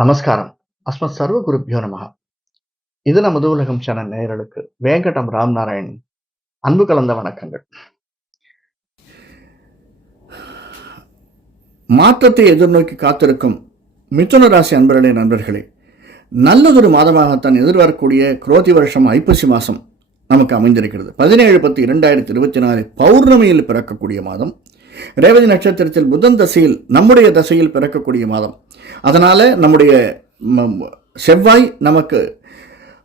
நமஸ்காரம். அஸ்மத் சர்வ குருப்பியோ நமகா இது நமது உலகம் சேனல் நேயர்களுக்கு வேங்கடம் ராம் நாராயண் அன்பு கலந்த வணக்கங்கள். மாற்றத்தை எதிர்நோக்கி காத்திருக்கும் மிதுன ராசி அன்பர்களே நண்பர்களே நல்லதொரு மாதமாகத்தான் எதிர்வரக்கூடிய குரோதி வருஷம் ஐப்பசி மாதம் நமக்கு அமைந்திருக்கிறது. பதினேழு பத்து இரண்டாயிரத்தி இருபத்தி நாலு பௌர்ணமியில் பிறக்கக்கூடிய மாதம். ரேவதி நட்சத்திரத்தில் புதன் தசையில் நம்முடைய தசையில் பிறக்கக்கூடிய மாதம். அதனால் நம்முடைய செவ்வாய் நமக்கு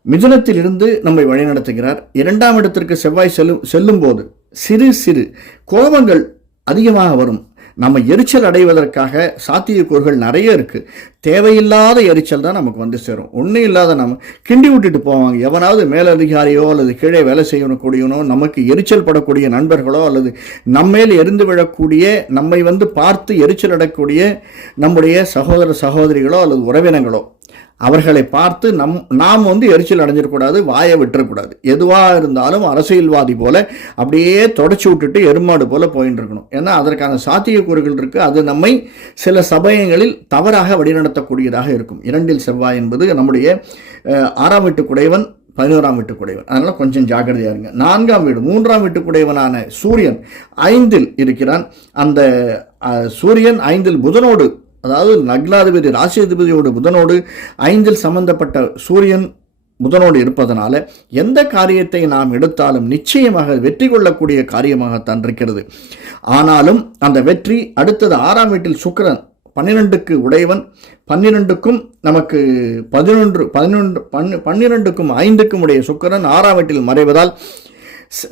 மிதுனத்தில் இருந்து நம்மை வழிநடத்துகிறார். இரண்டாம் இடத்திற்கு செவ்வாய் செல்லும் செல்லும்போது சிறு சிறு கோபங்கள் அதிகமாக வரும். நம்ம எரிச்சல் அடைவதற்காக சாத்தியக்கூறுகள் நிறைய இருக்குது தேவையில்லாத எரிச்சல் தான் நமக்கு வந்து சேரும். ஒன்றும் இல்லாத நம்ம கிண்டி விட்டுட்டு போவாங்க. எவனாவது மேலதிகாரியோ அல்லது கீழே வேலை செய்யக்கூடியவனோ நமக்கு எரிச்சல் படக்கூடிய நண்பர்களோ அல்லது நம்மேல் எரிந்து விழக்கூடிய நம்மை வந்து பார்த்து எரிச்சல் அடக்கூடிய நம்முடைய சகோதர சகோதரிகளோ அல்லது உறவினங்களோ அவர்களை பார்த்து நம் நாம் வந்து எரிச்சல் அடைஞ்சிடக்கூடாது வாயை விட்டுறக்கூடாது. எதுவாக இருந்தாலும் அரசியல்வாதி போல் அப்படியே தொடச்சி விட்டுட்டு எருமாடு போல் போயின்னு இருக்கணும் ஏன்னா அதற்கான சாத்தியக்கூறுகள் இருக்குது அது நம்மை சில சமயங்களில் தவறாக வழிநடத்தக்கூடியதாக இருக்கும். இரண்டில் செவ்வாய் என்பது நம்முடைய ஆறாம் வீட்டுக்குடையவன் பதினோராம் வீட்டுக்குடையவன். அதனால் கொஞ்சம் ஜாக்கிரதையா இருங்க. நான்காம் வீடு மூன்றாம் வீட்டுக்குடையவனான சூரியன் ஐந்தில் இருக்கிறான். அந்த சூரியன் ஐந்தில் புதனோடு அதாவது லக்னாதிபதி ராசியாதிபதியோடு புதனோடு ஐந்தில் சம்பந்தப்பட்ட சூரியன் புதனோடு இருப்பதனால எந்த காரியத்தை நாம் எடுத்தாலும் நிச்சயமாக வெற்றி கொள்ளக்கூடிய காரியமாகத்தான் இருக்கிறது. ஆனாலும் அந்த வெற்றி அடுத்தது ஆறாம் வீட்டில் சுக்கிரன் பன்னிரெண்டுக்கு உடையவன். பன்னிரெண்டுக்கும் நமக்கு பதினொன்று பதினொன்று பன்னு பன்னிரெண்டுக்கும் ஐந்துக்கும் உடைய சுக்கிரன் ஆறாம் வீட்டில் மறைவதால்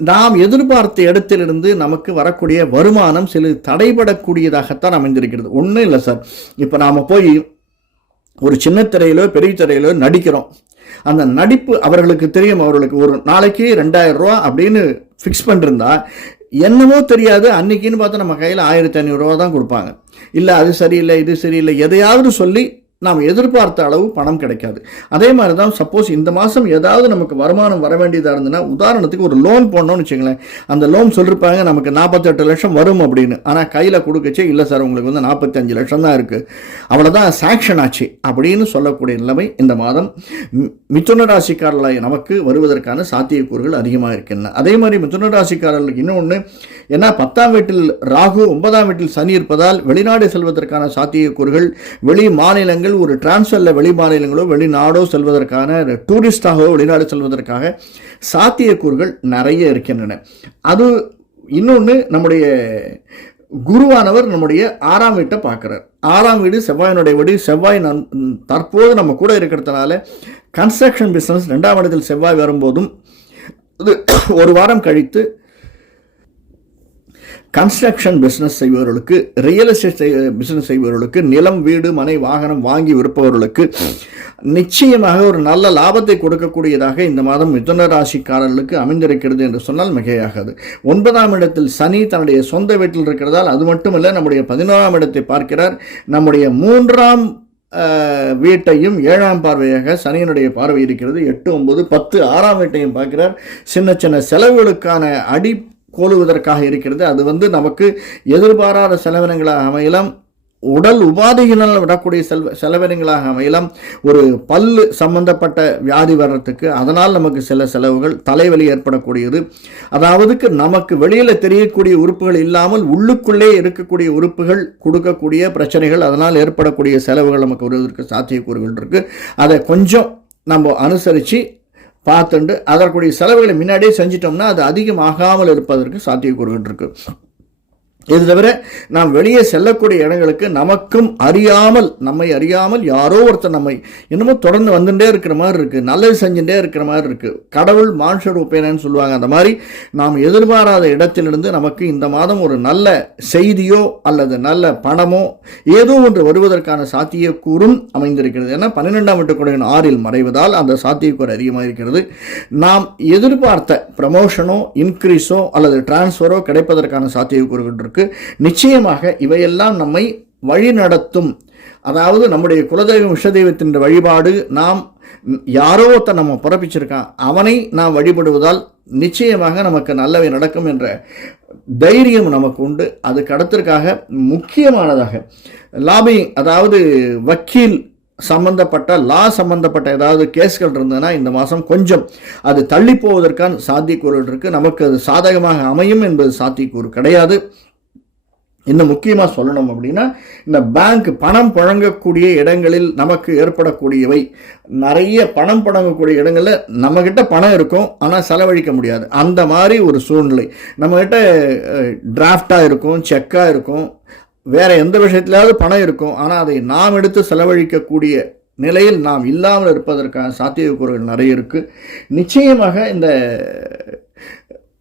நாம் எதிர்பார்த்த இடத்திலிருந்து நமக்கு வரக்கூடிய வருமானம் சில தடைபடக்கூடியதாகத்தான் அமைந்திருக்கிறது. ஒன்றும் இல்லை சார். இப்போ நாம் போய் ஒரு சின்ன திரையிலோ பெரிய திரையிலோ நடிக்கிறோம். அந்த நடிப்பு அவர்களுக்கு தெரியும். அவர்களுக்கு ஒரு நாளைக்கு ரெண்டாயிரம் ரூபா அப்படின்னு ஃபிக்ஸ் பண்ணிருந்தா என்னமோ தெரியாது. அன்னைக்குன்னு பார்த்தா நம்ம கையில் ஆயிரத்தி ஐநூறுரூவா தான் கொடுப்பாங்க. இல்லை அது சரியில்லை இது சரியில்லை. எதையாவது சொல்லி நாம் எதிர்பார்த்த அளவு பணம் கிடைக்காது. அதே மாதிரி தான் சப்போஸ் இந்த மாதம் ஏதாவது நமக்கு வருமானம் வர வேண்டியதாக இருந்ததுன்னா உதாரணத்துக்கு ஒரு லோன் போடணும்னு வச்சுங்களேன் அந்த லோன் சொல்லியிருப்பாங்க நமக்கு நாற்பத்தெட்டு லட்சம் வரும் அப்படின்னு. ஆனால் கையில் கொடுக்கச்சே இல்லை சார் உங்களுக்கு வந்து நாற்பத்தஞ்சு லட்சம் தான் இருக்குது அவ்வளோதான் சாங்ஷன் ஆச்சு அப்படின்னு சொல்லக்கூடிய நிலைமை இந்த மாதம். மிதுன ராசிக்காரர்களாக நமக்கு வருவதற்கான சாத்தியக்கூறுகள் அதிகமாக இருக்கின்றன. அதே மாதிரி மிதுன ராசிக்காரர்களுக்கு இன்னொன்று ஏன்னா பத்தாம் வீட்டில் ராகு ஒன்பதாம் வீட்டில் சனி இருப்பதால் வெளிநாடு செல்வதற்கான சாத்தியக்கூறுகள் வெளி மாநிலங்கள் ஒரு டிரான்ஸ்ஃபரில் வெளி மாநிலங்களோ வெளிநாடோ செல்வதற்கான டூரிஸ்டாகவோ வெளிநாடு செல்வதற்காக சாத்தியக்கூறுகள் நிறைய இருக்கின்றன. அது இன்னொன்று நம்முடைய குருவானவர் நம்முடைய ஆறாம் வீட்டை பார்க்குறார். ஆறாம் வீடு செவ்வாயினுடைய வீடு செவ்வாய் நன் தற்போது நம்ம கூட இருக்கிறதுனால கன்ஸ்ட்ரக்ஷன் பிஸ்னஸ் ரெண்டாம் இடத்தில் செவ்வாய் வரும்போதும் இது ஒரு வாரம் கழித்து கன்ஸ்ட்ரக்ஷன் பிஸ்னஸ் செய்பவர்களுக்கு ரியல் எஸ்டேட் பிஸ்னஸ் செய்பவர்களுக்கு நிலம் வீடு மனை வாகனம் வாங்கி விற்பவர்களுக்கு நிச்சயமாக ஒரு நல்ல லாபத்தை கொடுக்கக்கூடியதாக இந்த மாதம் மிதுன ராசிக்காரர்களுக்கு அமைந்திருக்கிறது என்று சொன்னால் மிகையாகாது. ஒன்பதாம் இடத்தில் சனி தன்னுடைய சொந்த வீட்டில் இருக்கிறதால் அது மட்டுமல்ல நம்முடைய பதினோராம் இடத்தை பார்க்கிறார். நம்முடைய மூன்றாம் வீட்டையும் ஏழாம் பார்வையாக சனியினுடைய பார்வை இருக்கிறது. எட்டு ஒன்பது பத்து ஆறாம் வீட்டையும் பார்க்கிறார். சின்ன சின்ன செலவுகளுக்கான அடி கோலுவதற்காக இருக்கிறது. அது வந்து நமக்கு எதிர்பாராத செலவினங்களாக அமையலாம். உடல் உபாதைகளால் விடக்கூடிய செல்வ செலவினங்களாக அமையலாம். ஒரு பல்லு சம்பந்தப்பட்ட வியாதி வர்றதுக்கு அதனால் நமக்கு சில செலவுகள் தலைவலி ஏற்படக்கூடியது. அதாவதுக்கு நமக்கு வெளியில் தெரியக்கூடிய உறுப்புகள் இல்லாமல் உள்ளுக்குள்ளே இருக்கக்கூடிய உறுப்புகள் கொடுக்கக்கூடிய பிரச்சனைகள் அதனால் ஏற்படக்கூடிய செலவுகள் நமக்கு வருவதற்கு சாத்தியக்கூறுகள் இருக்குது அதை கொஞ்சம் நம்ம அனுசரித்து பார்த்துண்டு அதற்குரிய செலவுகளை முன்னாடியே செஞ்சிட்டோம்னா அது அதிகமாகாமல் இருப்பதற்கு சாத்தியக்கூறுகள் இருக்குது இது தவிர நாம் வெளியே செல்லக்கூடிய இடங்களுக்கு நமக்கும் அறியாமல் நம்மை அறியாமல் யாரோ ஒருத்தர் நம்மை என்னமோ தொடர்ந்து வந்துட்டே இருக்கிற மாதிரி இருக்குது நல்லது செஞ்சுட்டே இருக்கிற மாதிரி இருக்குது கடவுள் மானுஷ ரூபேனன்னு சொல்லுவாங்க. அந்த மாதிரி நாம் எதிர்பாராத இடத்திலிருந்து நமக்கு இந்த மாதம் ஒரு நல்ல செய்தியோ அல்லது நல்ல பணமோ ஏதோ ஒன்று வருவதற்கான சாத்தியக்கூறும் அமைந்திருக்கிறது. ஏன்னா பன்னிரெண்டாம் வீட்டுக்குடைய ஆறில் மறைவதால் அந்த சாத்தியக்கூறு அதிகமாக இருக்கிறது நாம் எதிர்பார்த்த ப்ரமோஷனோ இன்க்ரீஸோ அல்லது டிரான்ஸ்ஃபரோ கிடைப்பதற்கான சாத்தியக்கூறுகள் இருக்கு. நிச்சயமாக இவையெல்லாம் நம்மை வழிநடத்தும் அதாவது நம்முடைய குலதெய்வம் விஷதெய்வத்தின் வழிபாடு நாம் யாரோ ஒருத்தன் நம்ம பிறப்பிச்சிருக்கான் அவனை நாம் வழிபடுவதால் நிச்சயமாக நமக்கு நல்லவை நடக்கும் என்ற தைரியம் நமக்கு உண்டு. அது கடத்திற்காக முக்கியமானதாக லாபிங் அதாவது வக்கீல் சம்பந்தப்பட்ட லா சம்பந்தப்பட்ட ஏதாவது கேஸ்கள் இருந்ததுன்னா இந்த மாதம் கொஞ்சம் அது தள்ளி போவதற்கான சாத்தியக்கூறுகள் இருக்குது நமக்கு அது சாதகமாக அமையும் என்பது சாத்தியக்கூறு கிடையாது. இன்னும் முக்கியமாக சொல்லணும் அப்படின்னா இந்த பேங்க் பணம் புழங்கக்கூடிய இடங்களில் நமக்கு ஏற்படக்கூடியவை. நிறைய பணம் புழங்கக்கூடிய இடங்களில் நம்மக்கிட்ட பணம் இருக்கும் ஆனால் செலவழிக்க முடியாது. அந்த மாதிரி ஒரு சூழ்நிலை. நம்மக்கிட்ட டிராஃப்டாக இருக்கும் செக்காக இருக்கும். வேற எந்த விஷயத்திலாவது பணம் இருக்கும் ஆனால் அதை நாம் எடுத்து செலவழிக்கக்கூடிய நிலையில் நாம் இல்லாமல் இருப்பதற்கான சாத்தியக்கூறுகள் நிறைய இருக்குது நிச்சயமாக இந்த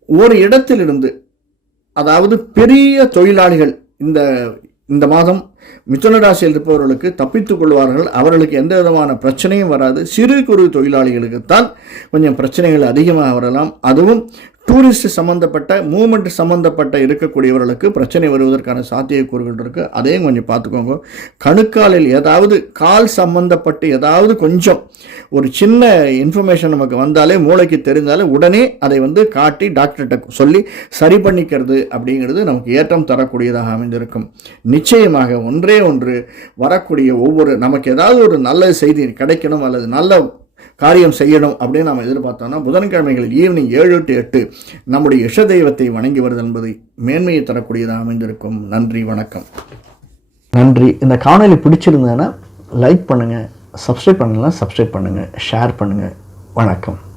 ஒரு இடத்திலிருந்து அதாவது பெரிய தொழிலாளிகள் இந்த இந்த மாதம் மிதுன ராசியில் இருப்பவர்களுக்கு தப்பித்துக் கொள்வார்கள். அவர்களுக்கு எந்த விதமான பிரச்சனையும் வராது. சிறு குறு தொழிலாளிகளுக்குத்தான் கொஞ்சம் பிரச்சனைகள் அதிகமாக வரலாம். அதுவும் டூரிஸ்ட் சம்மந்தப்பட்ட மூமெண்ட் சம்மந்தப்பட்ட இருக்கக்கூடியவர்களுக்கு பிரச்சனை வருவதற்கான சாத்தியக்கூறுகள் இருக்குது அதையும் கொஞ்சம் பார்த்துக்கோங்க. கணுக்காலில் ஏதாவது கால் சம்மந்தப்பட்டு ஏதாவது கொஞ்சம் ஒரு சின்ன இன்ஃபர்மேஷன் நமக்கு வந்தாலே மூளைக்கு தெரிந்தாலே உடனே அதை வந்து காட்டி டாக்டர்கிட்ட சொல்லி சரி பண்ணிக்கிறது அப்படிங்கிறது நமக்கு ஏற்றம் தரக்கூடியதாக அமைந்திருக்கும். நிச்சயமாக ஒன்று ஒன்றே ஒன்று வரக்கூடிய ஒவ்வொரு நமக்கு ஏதாவது ஒரு நல்ல செய்தி கிடைக்கணும் அல்லது நல்ல காரியம் செய்யணும் அப்படின்னு நாம் எதிர்பார்த்தோம்னா புதன்கிழமைகள் ஈவினிங் ஏழு டு எட்டு நம்முடைய இஷ தெய்வத்தை வணங்கி வருது என்பது மேன்மையை தரக்கூடியதாக அமைந்திருக்கும். நன்றி வணக்கம். நன்றி. இந்த காணொளி பிடிச்சிருந்ததுன்னா லைக் பண்ணுங்கள் சப்ஸ்கிரைப் பண்ணலாம் சப்ஸ்கிரைப் பண்ணுங்கள் ஷேர் பண்ணுங்கள் வணக்கம்.